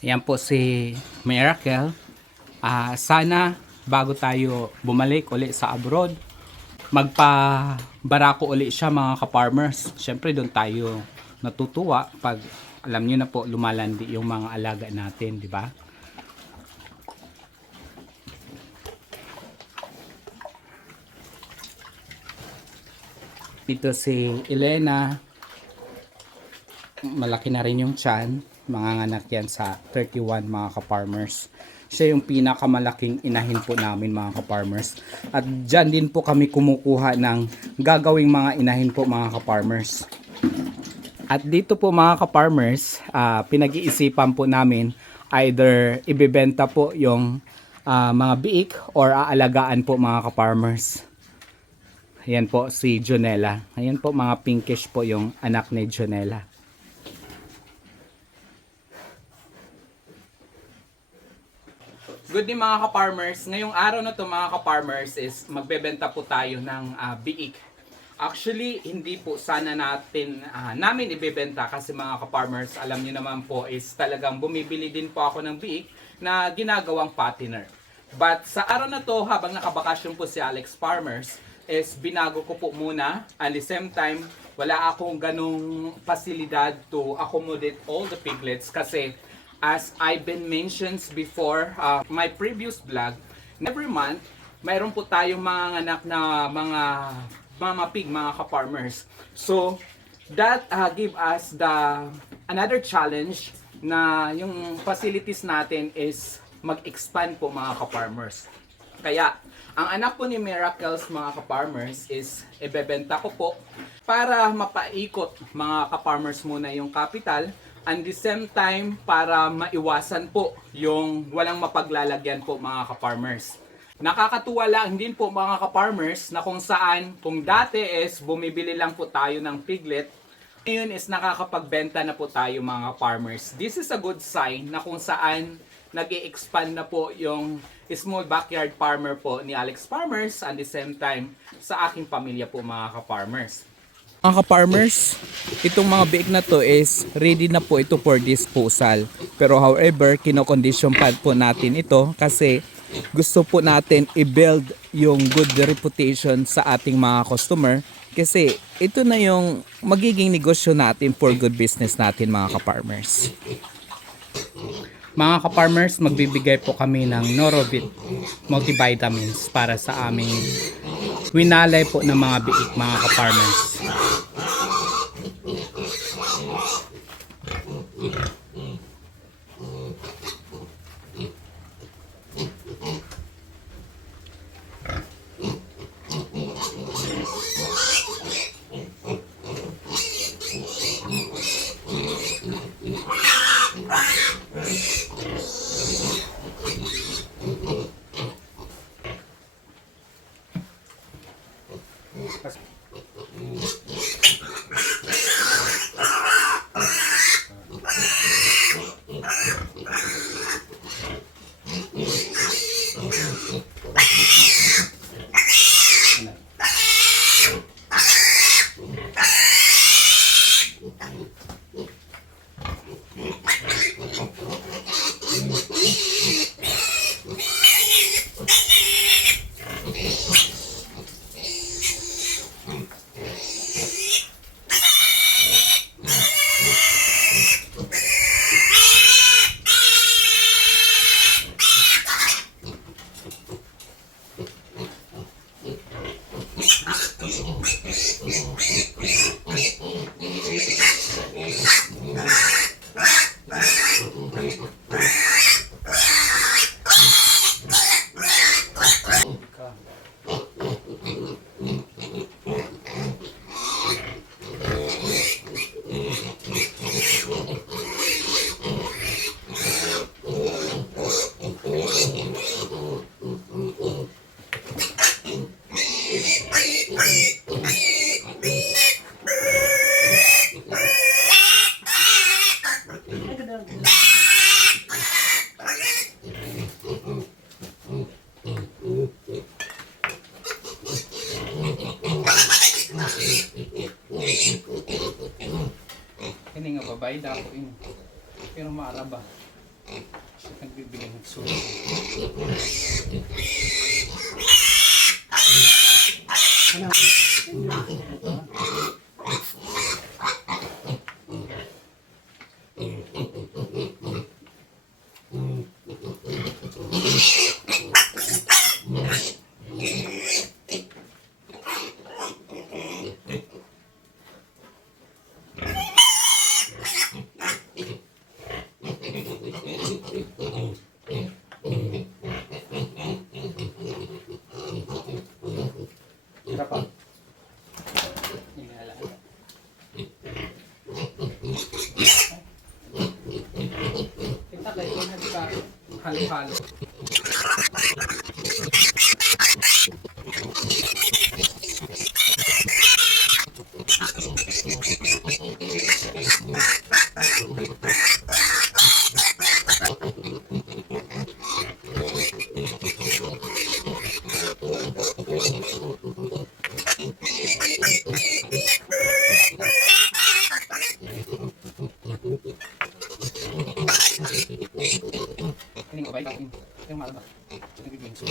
Yan po si Miracle. Sana bago tayo bumalik uli sa abroad, magpa-barako uli siya mga ka-farmers. Siyempre doon tayo natutuwa pag alam niyo na po lumalandi yung mga alaga natin, di ba? Dito si Elena, malaki na rin yung tiyan. Manganganak yan sa 31 mga ka-farmers. Siya yung pinakamalaking inahin po namin mga ka-farmers. At dyan din po kami kumukuha ng gagawing mga inahin po mga ka-farmers. At dito po mga ka-farmers, pinag-iisipan po namin either ibebenta po yung mga biik or aalagaan po mga ka-farmers. Ayan po si Jonella. Ayan po mga pinkish po yung anak ni Jonella. Good day mga ka-farmers. Ngayong araw na to mga ka-farmers is magbebenta po tayo ng biik. Actually, hindi po sana namin ibebenta kasi mga ka-farmers, alam niyo naman po is talagang bumibili din po ako ng biik na ginagawang fattener. But sa araw na to, habang nakabakasyon po si Alex Farmers, is binago ko po muna. At the same time, wala akong ganong pasilidad to accommodate all the piglets kasi as I've been mentioned before, my previous vlog, every month, mayroon po tayong mga anak na mga pig, mga ka-farmers. So, that give us another challenge na yung facilities natin is mag-expand po mga ka-farmers. Kaya, ang anak po ni Miracles mga ka-farmers is ibebenta ko po para mapaikot mga ka-farmers muna yung capital. And the same time, para maiwasan po yung walang mapaglalagyan po mga ka-farmers. Nakakatuwa lang din po mga ka-farmers na kung saan, kung dati is bumibili lang po tayo ng piglet, ngayon is nakakapagbenta na po tayo mga ka-farmers. This is a good sign na kung saan nag-i-expand na po yung small backyard farmer po ni Alex Farmers and the same time sa aking pamilya po mga ka-farmers. Mga ka-farmers, itong mga biik na to is ready na po ito for disposal. Pero however, kinokondisyon pa po natin ito kasi gusto po natin i-build yung good reputation sa ating mga customer. Kasi ito na yung magiging negosyo natin for good business natin mga ka-farmers. Mga ka-farmers, magbibigay po kami ng Norovit multivitamins para sa aming winalay po ng mga biik mga ka-farmers. Kini nga babae dako ini. Pero maaraba. Nagbibigay ng sulo. Berapa? Ini ala. Kita kayak ini kita halo-halo. Ini nggak baik ini. Yang malah bah. Nagbibigay ng sulo.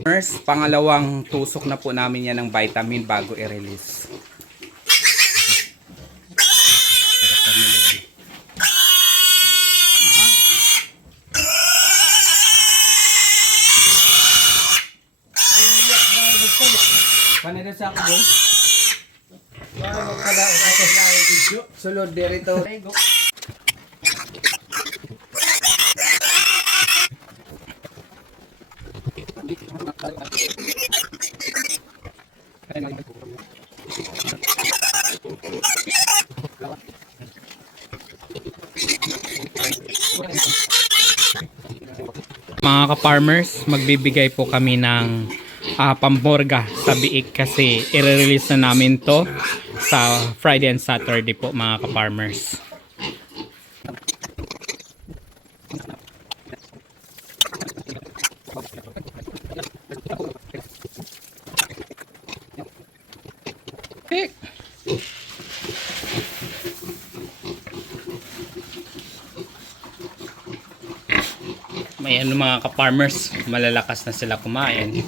First, pangalawang tusok na po namin yan ng vitamin bago i-release. Kanina sa ako boy. Ano pala ako sa video? Sulod dito. Mga ka-farmers, magbibigay po kami ng pamborga sa biik kasi i-release na namin to sa Friday and Saturday po mga ka-farmers. May ano mga ka-farmers, malalakas na sila kumain.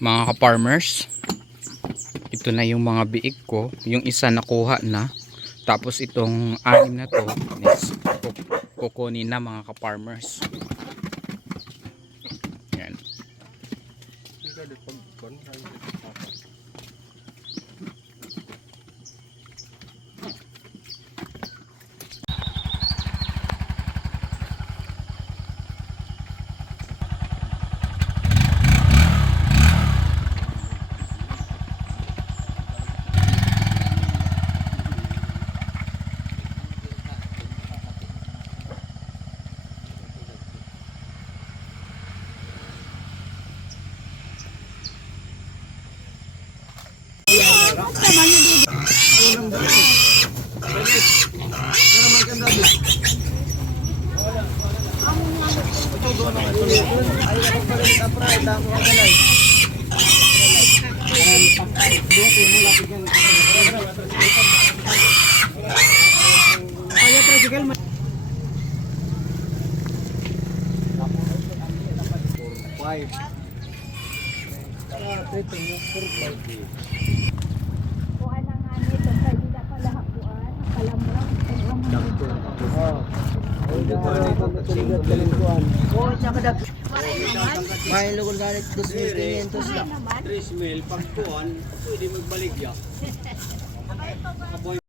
Mga ka-farmers, ito na yung mga biik ko. Yung isa nakuha na. Tapos itong anim na to is kukunin na mga ka-farmers. Yan. Ito yung purple. Kuan na nga nito, kaya hindi na pala hapuan. Kalamrang. Oh. Ay, dahil ko matulog ka ng kuhan. Oo, siya kadag. May lugol galit 2,500 lang. Naman. 3 mil pag kuhan, pwede magbalik ya.